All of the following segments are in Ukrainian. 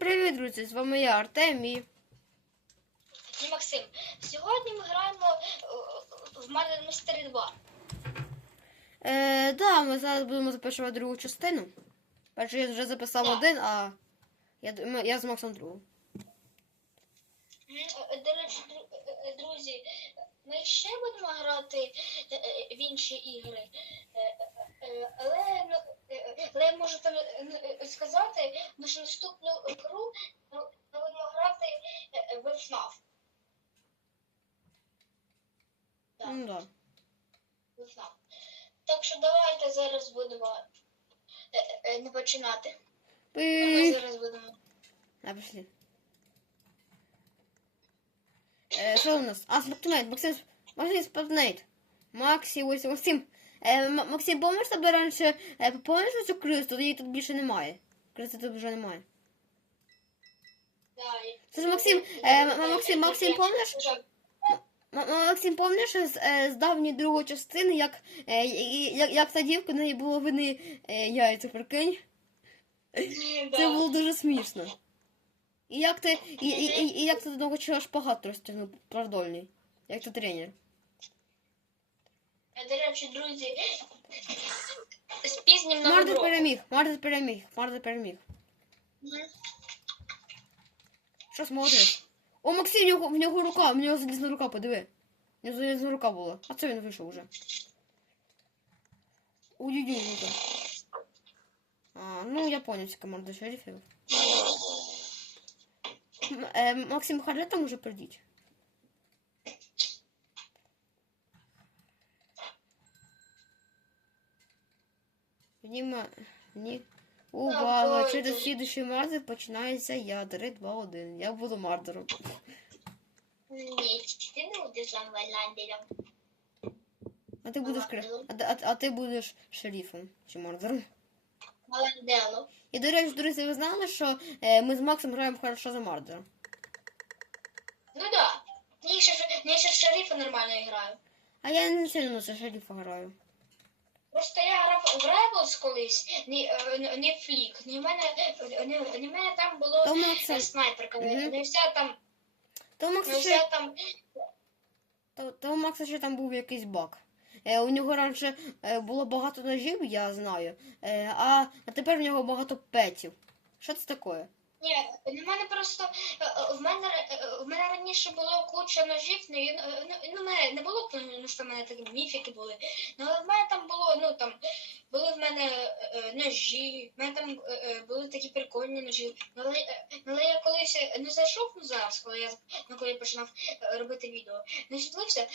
привіт, друзі! З вами я, Артем і... І Максим. Сьогодні ми граємо е, в Murder Mystery 2. Е, да, ми зараз будемо записувати другу частину. Перше я вже записав Так. один, а я, я з Максом другу. Е, До речі, дру- е, е, друзі, ми ще будемо грати е, е, в інші ігри. Е, Але, ну, але я можу там сказати, ну, що наступну гру ми ми будемо грати в FNAF. Так. Ну да. FNAF. Так що давайте зараз будемо не починати. Ми зараз будемо. Да, пішли. Е, що у нас? А, Спортнейт, Максим, Максим Спортнейт. Максі, ось Максим. Е, Максим, помниш тебе раніше, е, помниш цю крису? Її тут більше немає. Криси тут вже немає. Да, Це ж Максим, е, Максим, Максим, помниш? Максим, пам'ятаєш з, з давньої другої частини, як, як, як та дівка, в неї було видно е, яйця, прикинь? Це було дуже смішно. І як ти, і, і, і, і як ти до того чого шпагат розтягнув правдольний, як ти тренер. До речі, друзі, з пізнім Мардер новим переміг, Мардер переміг, Мардер переміг. Що смотриш? О, Максим, в нього, рука, в нього залізна рука, подиви. В нього залізна рука була. А це він вийшов уже. Ой-ой-ой, ну. А, ну я понял, це команда шерифів. Е, Максим Харля там уже прийдіть. Вніма... Ні. Увага! Через слідущий мардер починається я. 3, 2, 1. Я буду мардером. Ні, ти не будеш лангвайландером. А ти будеш кри... а, а, а ти будеш шерифом чи мардером. Маландело. І до речі, друзі, ви знали, що е, ми з Максом граємо хорошо за мардера. Ну да. Ні, ще, ще шерифа нормально граю. А я не сильно за шерифа граю. Просто я грав в Rebels колись, не, не, флік. Не в мене, не, не в мене там було Та у е, снайперка. Не, Мгм. не вся там, та у не Макса ще, вся там. та, та у Макса ще там був якийсь баг. Е, у нього раніше е, було багато ножів, я знаю, е, а, а тепер в нього багато петів. Що це таке? Ні, в мене просто е, е, в мене е, в мене раніше було куча ножів, ну, ну, ну, мене не було, ну що в мене такі міфіки були. Ну, але в мене там було, ну там були в мене ножі, в мене там були такі прикольні ножі. Ну, Але, але я колись не зайшов ну, зараз, коли я ну, коли я починав робити відео. Не світлився.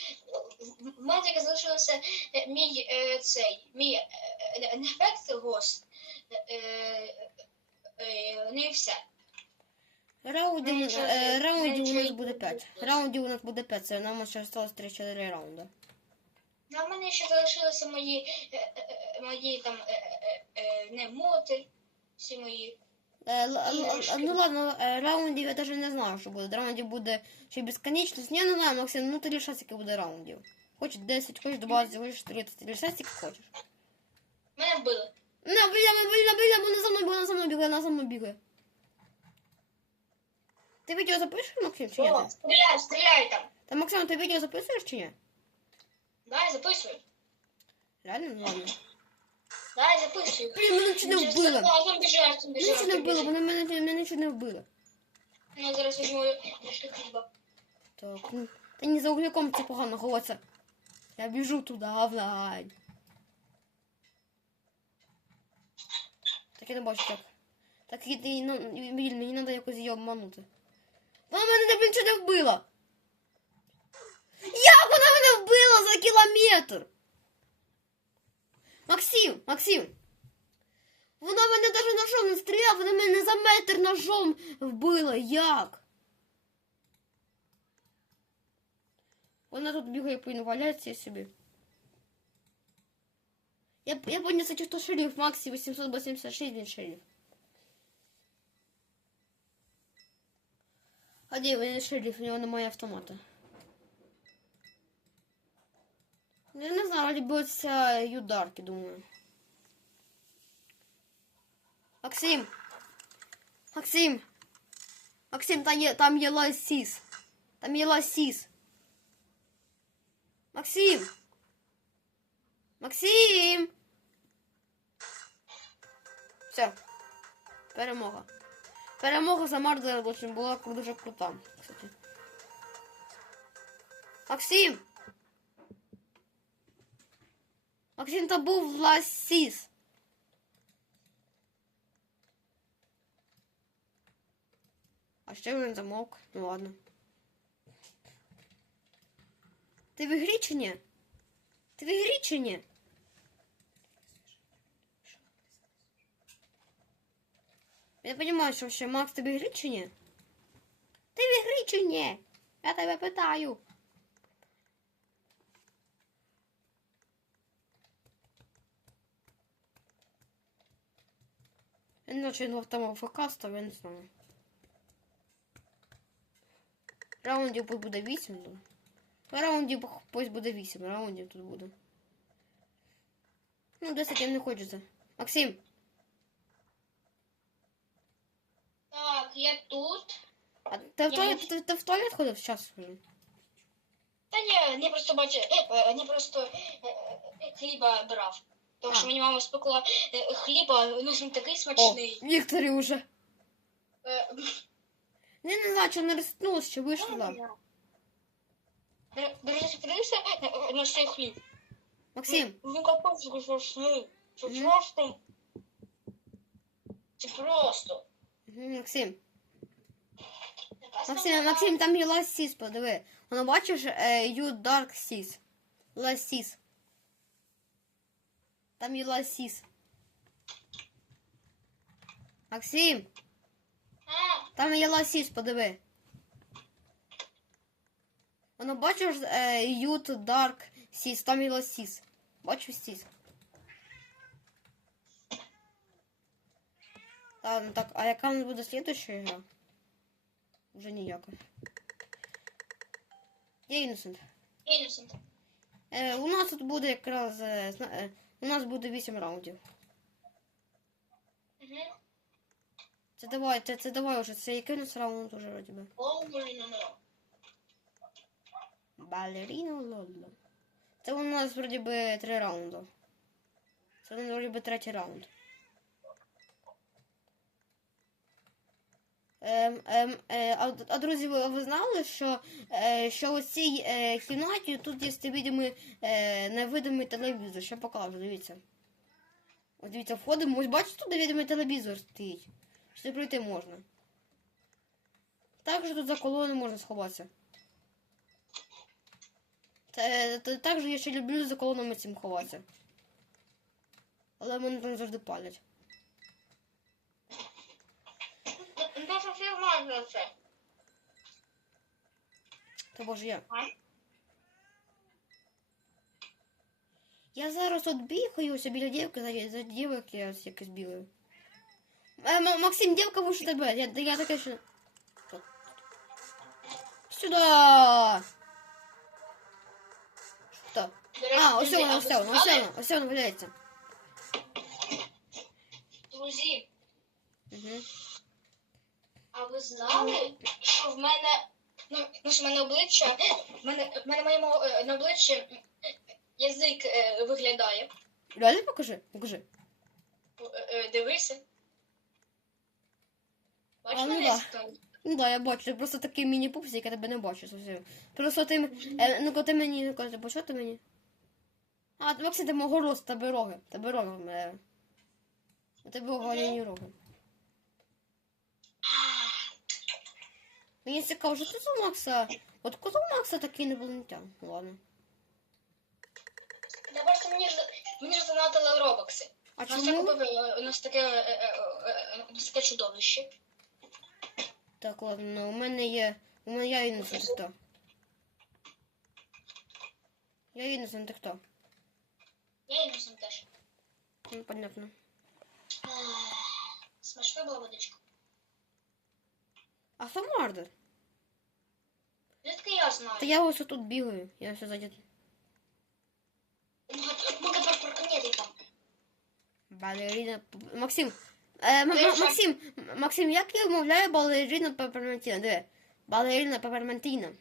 В мене тільки залишився е, мій цей, мій не ефект гост. Не все. Раундів, Ну, е, раундів у нас буде 5. Раундів у нас буде 5, це нам ще залишилось 3-4 раунди. В мене ще залишилися мої, е, е, е, мої там е, е, е, не моти, всі мої. Е, л- л- Іграшки. ну ладно, е, раундів я навіть не знаю, що буде. Раундів буде ще безконечність. Я не знаю, Максим, ну ти скільки буде раундів. Хоч 10, хоч 20, хоч 30, рішай, скільки хочеш. Мене вбили. На, біля, біля, біля, вона за мною, вона за мною бігає, вона за мною бігає. Ти відео запишеш, Максим, чи ні? О, стріляй, стріляй там. Та Максим, ти відео записуєш чи ні? Дай, записуй. Реально? Ну ладно. Дай, записуй. Блін, мене чуть не а, там біжать, там Мене біжать, чуть не там вбили, вони мене, мене чуть не вбили. Ну, я зараз візьму трошки хліба. Так, ну, та не за угляком це погано голоса. Я біжу туди, вдаль. Так я не бачу так. Так і ти, ну, вільно, не треба якось її обманути. Вона мене блін, чи не вбила. Як вона мене вбила за кілометр? Максим, Максим. Вона мене навіть ножом не стріляла, вона мене за метр ножом вбила. Як? Вона тут бігає по валяється собі. Я, я понял, це чисто шериф Максі 886, він шериф. А де він шериф, у нього немає автомата. Я не знаю, це юдарки, думаю. Максим! Максим! Максим, там є, там є ласіс. Там є ласіс. Максим! Максим! Все. Перемога. Перемога за Мардера дуже була дуже крута, кстати. Максим! Максим, то був ласіс. А ще він замовк. Ну ладно. Ти в ігрі чи ні? Ти в ігрі чи ні? Я розумію, що ще Макс, ти в чи ні? Ти в чи ні? Я тебе питаю. Чи він там АФК став, я не знаю. Раундів тут буде 8, ну. Раундів пусть буде 8, раундів тут буде. Ну, 10 я не хочеться. Максим, Так, я тут. а ти в Я туалет, не- ти, ти в туалет ходив зараз? скажи? Та ні, не просто бачу, е, не просто е, е, хліба брав. Тому А. що мені мама спекла е, хліба, ну він такий О, смачний. Вікторі уже. Е, Я не знаю, чи не розтнулась, чи вийшла. До речі, подивися е, на цей хліб. Максим, Він капець смачний. Це Мгм. просто. Це просто. Максим, Максим. Максим, там є ласіс, подиви. Воно бачиш, е, you dark seas. Ласіс. Там є ласіс. Максим, там є ласіс, подиви. Воно бачиш, е, you dark seas, там є ласіс. Бачиш сіс. Ладно, так, а яка у нас буде слідуща гра? Вже ніяка. Я Innocent. Innocent. Е, у нас тут буде якраз. Е, е, у нас буде 8 раундів. Мгм. Це давай, це, це давай уже. Це який у нас раунд уже вроді би? Ну, ну. Балеріно Лоло. Це у нас вроді би 3 раунди. Це вроді би третій раунд. А, а друзі, ви, ви знали, що, е, що у цій е, кімнаті тут є невидимий, е, невидимий телевізор. Ще покажу, дивіться. Ось дивіться, входимо. Ось бачите, тут невидимий телевізор стоїть. Сюди пройти можна. Також тут за колоною можна сховатися. Та, та, також я ще люблю за колонами цим ховатися. Але мене там завжди палять. Фірма це. Та боже я. А? Я зараз тут бігаю ось біля дівки, за, дівки я ось якось бігаю. Е, Максим, дівка вище тебе. Я, я таке що. Сюда! Що? А, ось а ось ви вона, ось вона, ось вона валяється. Друзі, Угу. Ви знали, що в мене, ну, ну що в мене обличчя, в мене, в мене моєму е, на обличчі язик е, виглядає. Реально покажи? Покажи. Е, е, Дивися. Бачиш А, ну мене да. язик там? Ну да, я бачу, ти просто такий міні-пупс, я тебе не бачу зовсім. Просто ти, м- е, ну ти мені, ну ти почув ти мені? А, ти, Максим, ти мого росту, тебе роги, тебе роги. Е. У тебе оголені роги. Мені цікаво, що це за Макса? От коли у Макса такий інопланетян? Ну ладно. Та просто мені ж мені ж занадто робокси. А У нас, чому? таке, е, у нас таке, е, е, е, е, у нас таке чудовище. Так, ладно, ну, у мене є. У мене я іносент хто? Я іносент хто? Я іносент теж. Ну, понятно. Ех, Смачна була водичка. А хто Мардер? Звідки я знаю? Та я ось тут бігаю. Я все зайдет. Ну, там. Балерина. Максим, Е. Максим, Максим, як я вимовляю балерина пеперментіна? Диви. Балерина пеперментіна.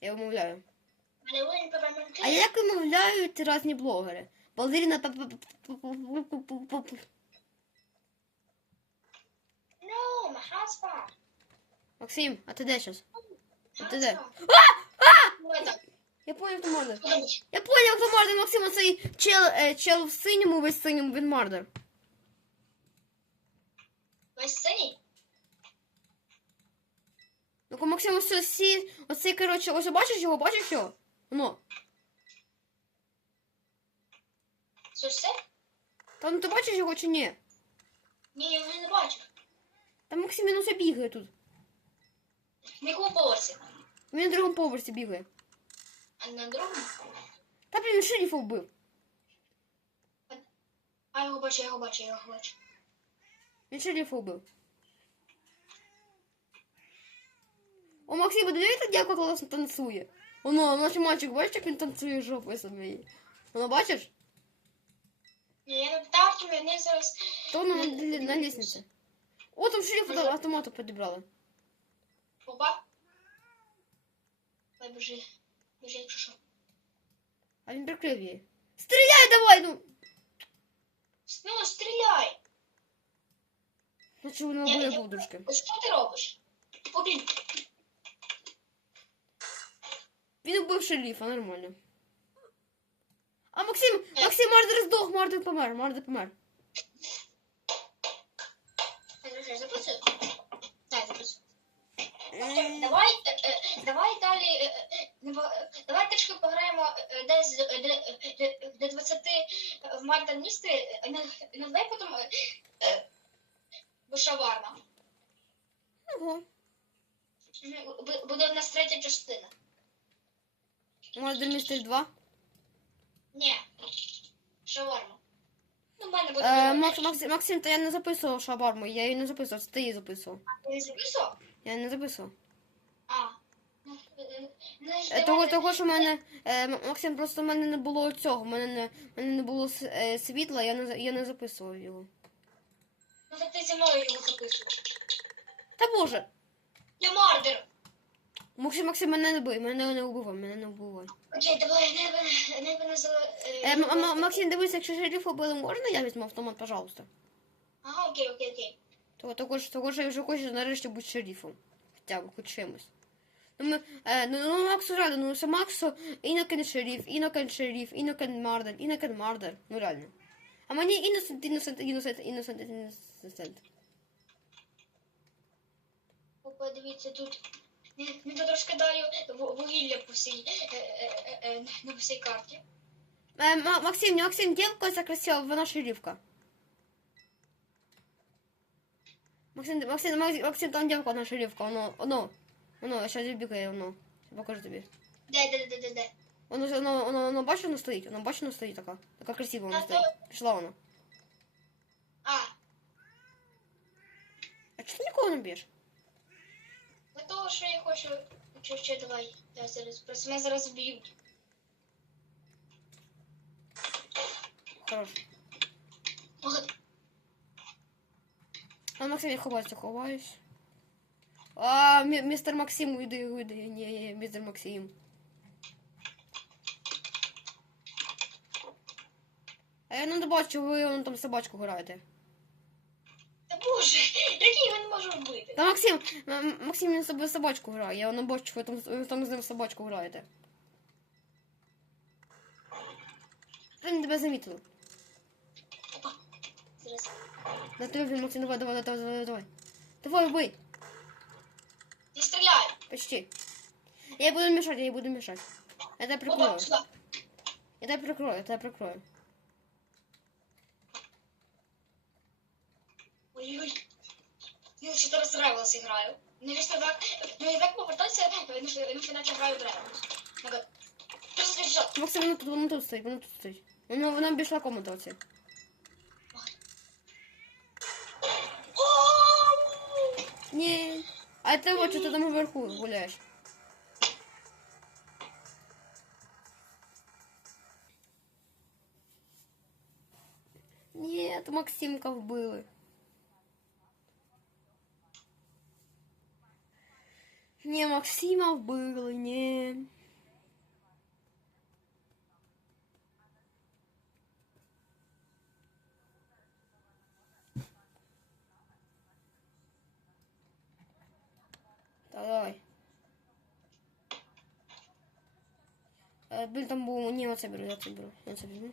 Я вимовляю. Балерина пеппермінти. А як вимовляють різні блогери? Балерина пеперментіна. No, Махаспа. Максим, а ти де зараз? Ти де? Ну, это, Я поняв, хто мордер. Я поняв, хто мордер, Максим, оцей чел, е, чел в синьому, весь синьому, він мордер. Весь синій? Ну, ко Максим, ось всі, оцей, коротше, ось бачиш його, бачиш його? Ну, Це все? там ти бачиш його чи ні? Ні, я його не бачив. Там Максим, він усе бігає тут. На якому поверсі? Він на другому поверсі бігає. А на другому? Та блін, він шерифа вбив. А я його бачу, я його бачу, я його бачу. Він шерифа вбив. О, Максим, подивіться, як класно танцює. Воно, наш мальчик, бачиш, як він танцює жопою своєю? Воно бачиш? Ні, я не так, мене зараз... То воно на, на, на лестниці. О, там шериф автомату підібрали. Опа. Ой, бежи. Бежи, якщо що. А він прикрив її. Стріляй давай, ну! Ну, стріляй! Ну чого воно Я- були я- подружки? Що ти робиш? Побіг. Він вбив шерифа, нормально. А Максим, Максим, Мардер здох, Мардер помер, Мардер помер. Давай, е, е, давай далі, е, давай трішки пограємо десь до, до, до, до 20 в Мардер місті, е, не, давай потім бо шаварма. Ого. Буде в нас третя частина. Мардер Містер 2. Ні, шаварма. Ну, в мене буде. Е, Максим, Максим, то я не записував шабарму, я її не записував, це ти її записував. Ти не записував? Я не записував. А. Е, е, Е, Того, того, що в мене, е, Максим, просто в мене не було цього, в мене не, в мене не було е, світла, я не, я не записував його. Ну, так ти зі мною його записуєш. Та боже! Я Мардер. Максим, Максим, мене не бий, мене не вбивай, мене не вбивай. Окей, давай, не не не не за... Е, М- М- Максим, дивись, якщо шерифа вбили, можна я візьму автомат, пожалуйста? Ага, окей, окей, окей. Того, того, ж- того, що я вже хочу нарешті бути шерифом. Хоча б, хоч чимось. Ну, ми, е, ну, ну, Максу рада, ну, це Максу Інокен шериф, Інокен шериф, Інокен мардер, Інокен мардер. Ну, реально. А мені іносент, іносент, іносент, іносент, іносент. Опа, дивіться, тут... Він він тут вугілля по всій, е, е, е, е, на всій карті. Е, М- Максим, не Максим, дівка красива, вона шерифка. Максим, Максим, Максим, Максим, там дівка, вона шерифка, воно, воно, воно, зараз бігає, воно. Я покажу тобі. Де, де, де, де, де? Воно, воно, воно, воно, бачиш, воно стоїть, воно, бачиш, воно стоїть така, така красива вона А стоїть. то- Пішла вона. А, А чого ти нікого не б'єш? для того, що я хочу... Що, ще давай. Я зараз, просто мене зараз вб'ють. Хорош. От, А Максим, я ховаюся, ховаюсь. А, мі- містер Максим, уйди, уйди. Ні, ні, містер Максим. А я не бачу, ви вон там собачку граєте. Та боже, який він може вбити? Та Максим, Максим він з собою собачку грає, я не бачу, ви там, ви там з ним собачку граєте. Він тебе замітив. Опа, зараз. На тебе, Максим, давай, давай, давай, давай, давай. Давай, убий. Не стріляй. Почти. Я буду мешать, я буду мешать. Тебя прикрою. Тебя прикрою, я тебя прикрою. Ой-ой. Я що зараз Ревелс граю. Ну, якщо так, ну, я так повертатися, ну, Ревелс. Ну, так. Просто що? Максим, воно тут, воно тут стоїть, воно тут стоїть. Воно, воно обійшла комнату оці. Не. А это вот что-то там вверху гуляешь. Нет, Максимков было. Не, Максимов был, не. Давай. Е, Блін, там був... Ні, оце беру, я це беру. Я це беру.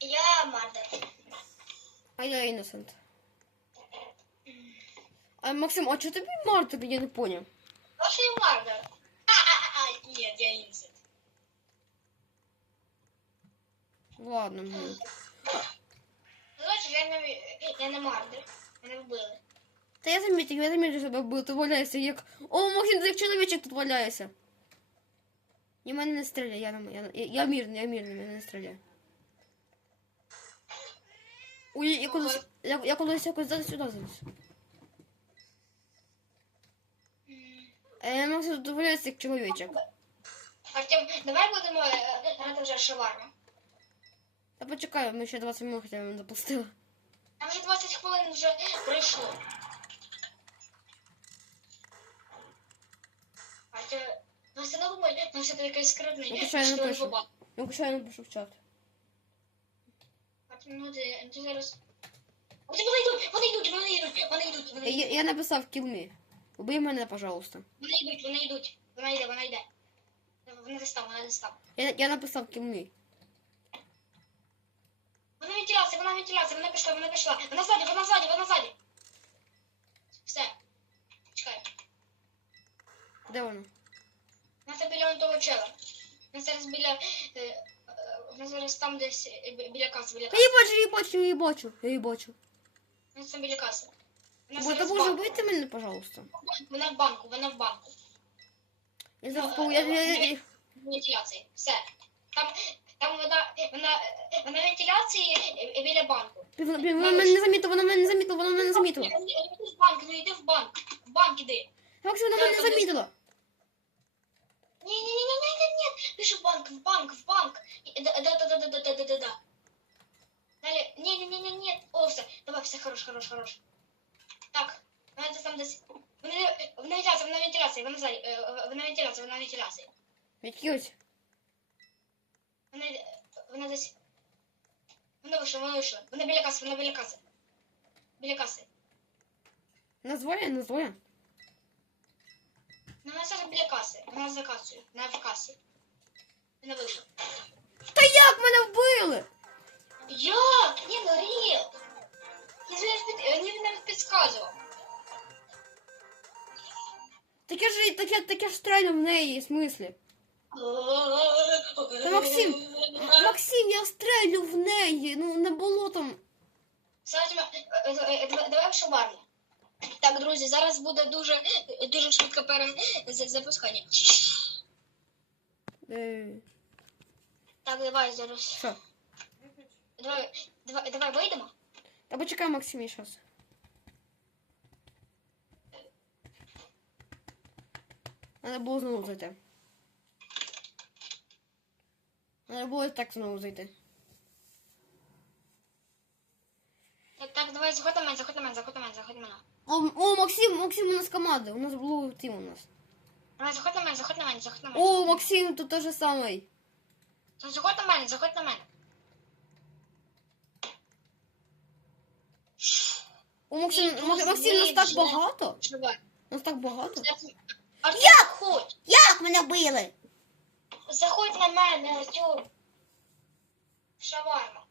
Я мардер. А я іносент. А Максим, а чого тобі Марта? Я не поняв. І мардер. А-а-а, ні, я інсет. Ладно, блін. Знаєш, я не, я не мардер. Мене вбили. Та я замітив, я замітив, що тебе було, ти валяєшся як... О, ти як чоловічок тут валяєшся. Ні, мене не стріляй, я, я, я, я мирний, я мирний, мене не стріляй. Ой, я кудись, я, я кудись якось зараз сюди заліз. Е, Максим, тут валяється як чоловічок. Артем, давай будемо е, грати вже шаварма. Та почекай, ми ще 20 минут хоча б не допустили. Там вже 20 хвилин вже пройшло. Артем, ну все нормально, ну все таке скрипне. Ну, що я напишу? Ну, що я в чат. Артем, ну ти, ти зараз... Вони йдуть, вони йдуть, вони йдуть, вони йдуть, вони Я, йдуть. я написав kill me. Убий мене, пожалуйста. Вони йдуть, вони йдуть. Вона йде, вона йде. Вона десь там, вона десь там. Я, я написав kill me. Вона вентиляція, вона вентиляція, вона пішла, вона пішла. Вона ззаді, вона ззаді, вона ззаді. Все. Чекай. Де вона? Вона це біля того чела. Вона зараз біля... е, е, Вона зараз там десь е, бі- біля каси, біля Та я каси. бачу, я бачу, я бачу, я її бачу. Вона там біля каси. Вона Бо зараз ти в може банку. вбити мене, пожалуйста. Вона в банку, вона в банку. Я зараз пов- я, я, я, я, Вентиляції. Все. Там, там вона, вона, вона вентиляції е, біля банку. Вона мене не замітила, вона мене не замітила, вона мене не замітила. Йди в банк, ну йди в банк. В банк іди. Максим, вона мене не замітила. Ні, ні, ні, ні, ні, ні. Пиши в банк, в банк, в банк. Да, да, да, да, да, да, да, да, да. Далі, ні, ні, ні, ні, ні. О, все. Давай, все, хорош, хорош, хорош. Так, вона десь там десь. Вона, вона вентиляція, вона вентиляція, вона. Е, е, Вона вентиляція, вона вентиляція. Ось? Вона, вона десь. Вона вийшла, вона вийшла. Вона біля каси, вона біля каси. Біля каси. Назвали, назвали. Ну, вона зараз біля каси. Вона за касою. Вона в касі. Вона вийшла. Та як мене вбили? Як? Ні, ну рік. Я ж під... Він навіть підказував. Так я ж, так я, так ж в неї, в смислі. Та Максим, Максим, я стрелю в неї, ну не було там. Давай- в шабарну. Так, друзі, зараз буде дуже, дуже швидко перезапускання. Е, Так, давай зараз. Що? Давай, давай, давай вийдемо. Та почекай, Максим, щас. Надо було знову зайти. Надо було так знову зайти. Так, так, давай, заходь на мене, заходь на мене, заходь на мене, заходь на мене. О, о, Максим, Максим у нас команда. У нас було тим у нас. Давай, заходь на мене, заходь на мене, заходь на мене. О, Максим, тут те же самое. Та Заходь на мене, заходь на мене. О, Максим, ну, Максим, нас так багато. Нас так багато. Заходь. Як мене били? Заходь на мене, Артем. Шаварма.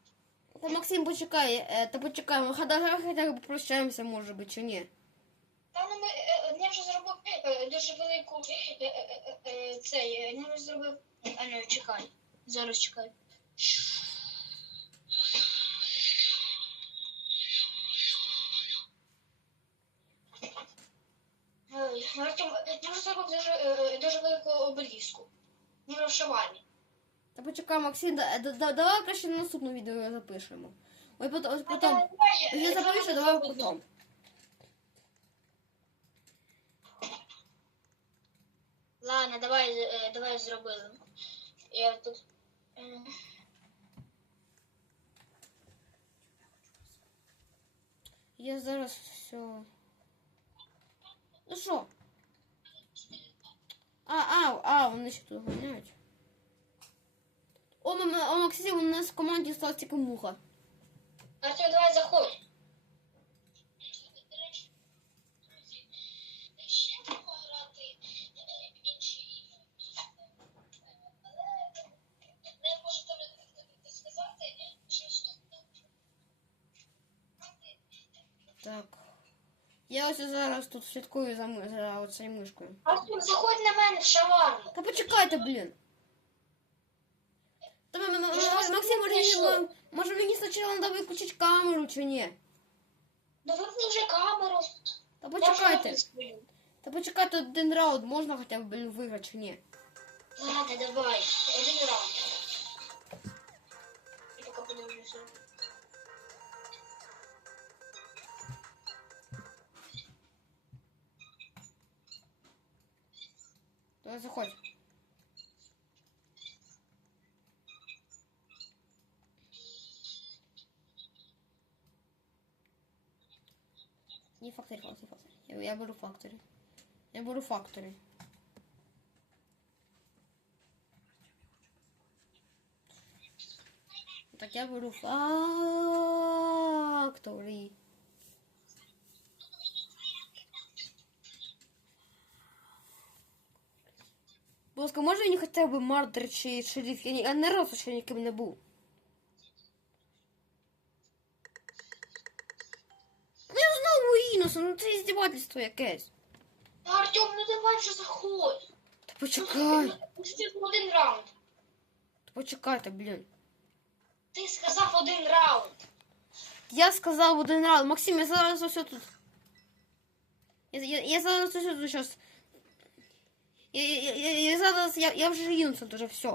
Та Максим, почекай, е, та почекай, ми хода хоча б попрощаємося, може би, чи ні? Та ну ми, е, я вже зробив е, дуже велику е, е, е, е, цей, я вже зробив. А ну, чекай. Зараз чекай. Артем, я вже зробив дуже, е, дуже велику обеліску. Не в шавармі. Та почекай, Максим, да, да, да, давай краще на наступне відео запишемо. Ой, потім, ось потім. Я запишу, давай потім. Ладно. Давай, е, давай зробили. Я тут. е, Я зараз все. Ну що? А, а, а, вони ще тут ганяють. О, М- о, Максим, у нас в команді стала тільки муха. Артем, давай заходь. Так. Я ось зараз тут слідкую за, ми- за оцею мишкою. Артем, заходь на мене в шаварму. Та почекайте, блін. Та, м- м- м- вас Максим, може, мені- може мені спочатку треба виключити камеру чи ні? Да вимкни вже камеру. Та Я почекайте. вже. Та почекайте один раунд, можна хоча б блін, виграти чи ні? Ладно, давай. Один раунд. Давай заходь. Не факторі, факторі, факторі. Я, я беру факторі. Я беру факторі. Так я беру факторі. Ласка, може мені хоча б мардер чи шериф? Я, ні, я не разу ще ніким не був. Ну я знову інос, ну це здівательство якесь. Та, Артем, ну давай вже заходь. Та почекай, Це один раунд. та почекайте, блін. Ти сказав один раунд. Я сказав один раз, Максим, я зараз ось тут. Я, я, я зараз ось тут зараз. Я, я, я, я зараз, я, я вже інсент уже все.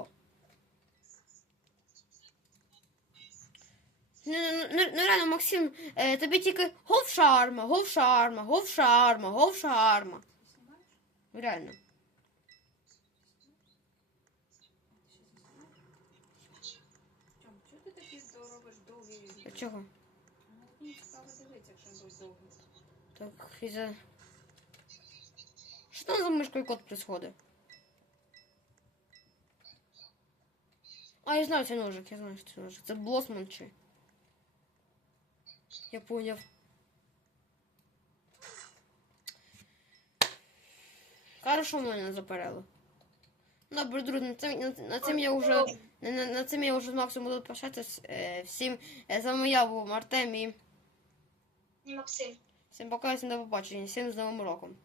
Ну, ну, ну, реально, Максим, е, тобі тільки гов шарма, гов шарма, гов шарма, гов шарма. Реально. Чого ти такий робиш довгий А чого? Ну, цікаво дивитися, якщо він довгий. Так, фіза. Що там за мишкою код происходит? А, я знаю цей ножик, я знаю, що це ножик. Це Блосман чи. Я поняв. Хорошо мене заперело. Добре, друзі, на цим, на, на цим я вже на, на, на цим я вже з Максом буду прощатись. Е, всім е, з вами я був Артем і Максим. всім пока, всім до побачення, всім з Новим роком.